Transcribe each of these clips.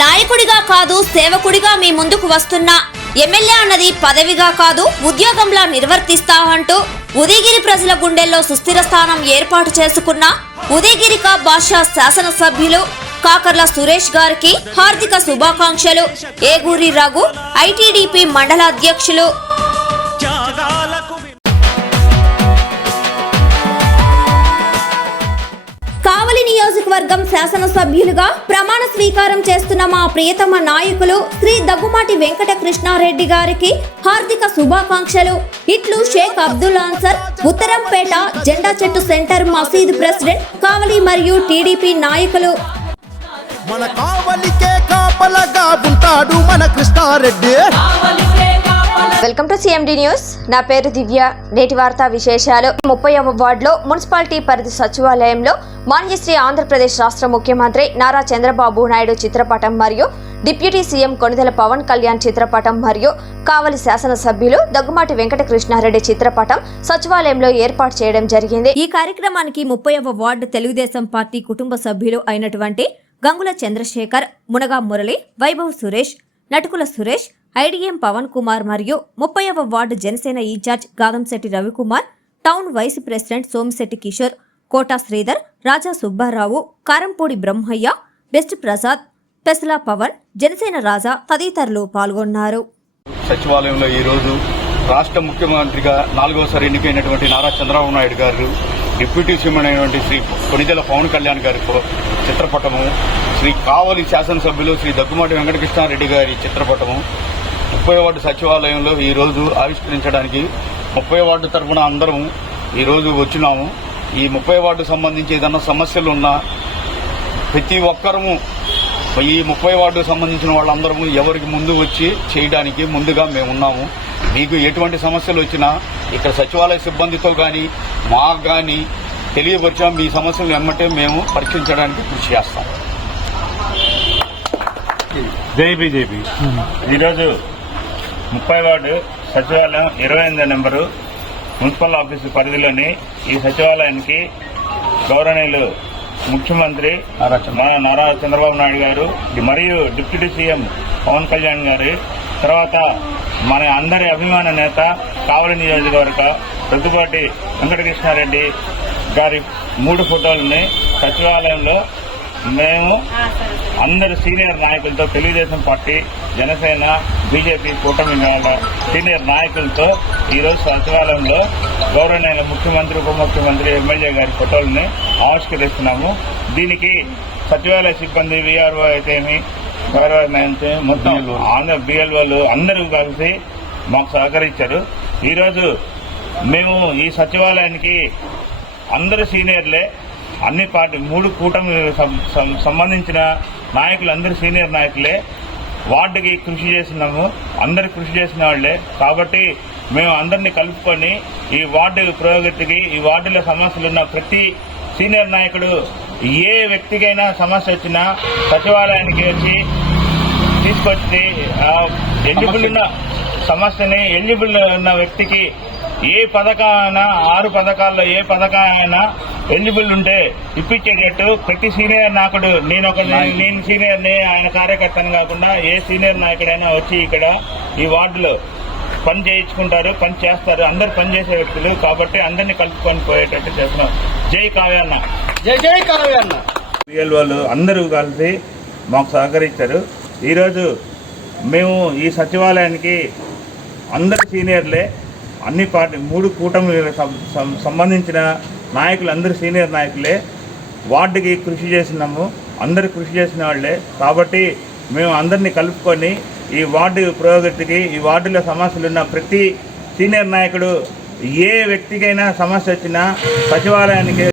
నాయకుడిగా కాదు సేవకుడిగా మీ ముందుకు వస్తున్నా. ఎమ్మెల్యే అన్నది పదవిగా కాదు ఉద్యోగంలా నిర్వర్తిస్తామంటూ ఉదయగిరి ప్రజల గుండెల్లో సుస్థిర స్థానం ఏర్పాటు చేసుకున్న ఉదయగిరి కా బాద్షా శాసనసభ్యులు కాకర్ల సురేష్ గారికి హార్దిక శుభాకాంక్షలు. ఏగూరి రఘు ఐటీడీపీ మండల అధ్యక్షులు. కావలి నియోజకవర్గం శాసనసభ్యులుగా ప్రమాణ స్వీకారం చేస్తున్న మా ప్రియతమ నాయకులు శ్రీ దగ్గుమాటి వెంకట కృష్ణారెడ్డి గారికి హార్దిక శుభాకాంక్షలు. ఇట్లు షేక్ అబ్దుల్ అన్సర్, ఉత్తరంపేట జెండా చెట్టు సెంటర్ మసీదు ప్రెసిడెంట్ కావలి మరియు టీడీపీ నాయకులు. మన కావలికే కాపలగా ఉంటాడు మన Krishna Reddy. Welcome to CMD news. నా పేరు దివ్య. నేటి వార్తా విశేషాలు. 30వ వార్డులో మున్సిపాలిటీ పరిధి సచివాలయంలో మాన్యశ్రీ ఆంధ్రప్రదేశ్ రాష్ట్ర ముఖ్యమంత్రి నారా చంద్రబాబు నాయుడు చిత్రపటం మరియు డిప్యూటీ సీఎం కొణిదెల పవన్ కళ్యాణ్ చిత్రపటం మరియు కావలి శాసనసభ్యులు దగ్గుమాటి వెంకట కృష్ణారెడ్డి చిత్రపటం సచివాలయంలో ఏర్పాటు చేయడం జరిగింది. ఈ కార్యక్రమానికి 30వ వార్డు తెలుగుదేశం పార్టీ కుటుంబ సభ్యులు అయినటువంటి గంగుల చంద్రశేఖర్, మునగా మురళి, వైభవ్ సురేష్, నటుకుల సురేష్, ఐడిఎం పవన్ కుమార్ మరియు 30వ ward Janasena incharge Gadamsetti Ravikumar, town vice president Somisetti Kishore, Kota Sridhar, Raja Subbarao, Karampudi Brahmayya, best Prasad, Pesala Pavan, Janasena Raja తదితరులు పాల్గొన్నారు. సచివాలయంలో ఈరోజు రాష్ట్ర ముఖ్యమంత్రిగా 4వసారి ఎన్నికైనటువంటి నారా చంద్రబాబు నాయుడు గారు, డిప్యూటీ సీఎం అయినటువంటి శ్రీ కొణిదెల పవన్ కళ్యాణ్ గారి చిత్రపటము, శ్రీ కావలి శాసనసభ్యులు శ్రీ దగ్గుమాటి వెంకటకృష్ణారెడ్డి గారి చిత్రపటము 30 వార్డు సచివాలయంలో ఈరోజు ఆవిష్కరించడానికి 30 వార్డు తరఫున అందరం ఈరోజు వచ్చినాము. ఈ 30 వార్డు సంబంధించి ఏదన్నా సమస్యలు ఉన్నా ప్రతి ఒక్కరము ఈ 30 వార్డుకు సంబంధించిన వాళ్ళందరము ఎవరికి ముందు వచ్చి చేయడానికి ముందుగా మేమున్నాము. మీకు ఎటువంటి సమస్యలు వచ్చినా ఇక్కడ సచివాలయ సిబ్బందితో కానీ మాకు కానీ తెలియపరిచా మీ సమస్యలు ఎమ్మటే మేము పరీక్షించడానికి కృషి చేస్తాం. జై బీజేపీ. ఈరోజు 30 వార్డు సచివాలయం 28వ నెంబరు మున్సిపల్ ఆఫీసు పరిధిలోని ఈ సచివాలయానికి గౌరవనీయులు ముఖ్యమంత్రి నారా చంద్రబాబు నాయుడు గారు మరియు డిప్యూటీ సీఎం పవన్ కళ్యాణ్ గారు, తర్వాత మన అందరి అభిమాన నేత కావలి నియోజకవర్గ దగ్గుమాటి వెంకటకృష్ణారెడ్డి గారి 3 ఫోటోలని సచివాలయంలో మేము అందరు సీనియర్ నాయకులతో, తెలుగుదేశం పార్టీ, జనసేన, బీజేపీ కూటమి సీనియర్ నాయకులతో ఈరోజు సచివాలయంలో గౌరవనీయ ముఖ్యమంత్రి, ఉప ముఖ్యమంత్రి, ఎమ్మెల్యే గారి ఫోటోలని ఆవిష్కరిస్తున్నాము. దీనికి సచివాలయ సిబ్బంది, వీఆర్ఓ అయితేమి, మొత్తం ఆంధ్ర బిఎల్ఓలు అందరూ కలిసి మాకు సహకరించారు. ఈరోజు మేము ఈ సచివాలయానికి అందరు సీనియర్లే, అన్ని పార్టీ 3 కూటమి సంబంధించిన నాయకులు అందరు సీనియర్ నాయకులే. వార్డుకి కృషి చేస్తున్నాము, అందరు కృషి చేసిన వాళ్లే. కాబట్టి మేము అందరినీ కలుపుకొని ఈ వార్డు పురోగతికి, ఈ వార్డులో సమస్యలున్న ప్రతి సీనియర్ నాయకుడు ఏ వ్యక్తికైనా సమస్య వచ్చినా సచివాలయానికి వచ్చి తీసుకొచ్చి ఎలిజిబుల్ ఉన్న సమస్యని, ఎలిజిబుల్ ఉన్న వ్యక్తికి ఏ పథకాలైనా 6 పథకాల్లో ఏ పథకాలైనా ఎలిజిబుల్ ఉంటే ఇప్పించేటట్టు ప్రతి సీనియర్ నాయకుడు, నేను సీనియర్ని, ఆయన కార్యకర్తను కాకుండా ఏ సీనియర్ నాయకుడైనా వచ్చి ఇక్కడ ఈ వార్డులో పని చేయించుకుంటారు, పని చేస్తారు. అందరు పనిచేసే వ్యక్తులు కాబట్టి అందరినీ కలుపుకొని పోయేటట్టు చేస్తున్నాం. జై కావ్యన్న, జై జై కావ్యన్న. వాళ్ళు అందరూ కలిసి మాకు సహకరించారు. ఈరోజు మేము ఈ సచివాలయానికి అందరు సీనియర్లే, అన్ని పార్టీ 3 కూటమి సంబంధించిన నాయకులు అందరు సీనియర్ నాయకులే. వార్డుకి కృషి చేస్తున్నాము, అందరు కృషి చేసిన వాళ్లే. కాబట్టి మేము అందరినీ కలుపుకొని ఈ వార్డు పురోగతికి, ఈ వార్డులో సమస్యలున్న ప్రతి సీనియర్ నాయకుడు ఏ వ్యక్తికైనా సమస్య వచ్చినా సచివాలయానికి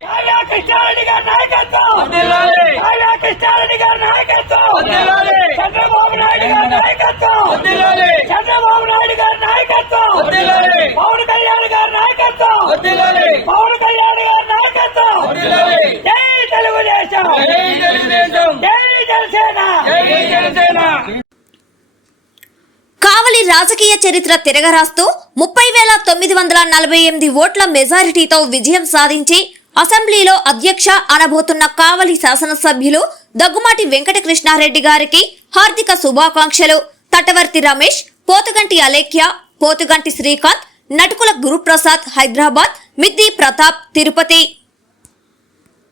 కావలి రాజకీయ చరిత్ర తిరగరాస్తూ 30,948 ఓట్ల మెజారిటీతో విజయం సాధించి అసెంబ్లీలో అధ్యక్ష అనబోతున్న కావలి శాసనసభ్యులు దగ్గుమాటి వెంకట కృష్ణారెడ్డి గారికి హార్దిక శుభాకాంక్షలు. తటవర్తి రమేష్, పోతుగంటి అలేఖ్య, పోతుగంటి శ్రీకాంత్, నటుకుల గురుప్రసాద్ హైదరాబాద్, మిద్ది ప్రతాప్ తిరుపతి.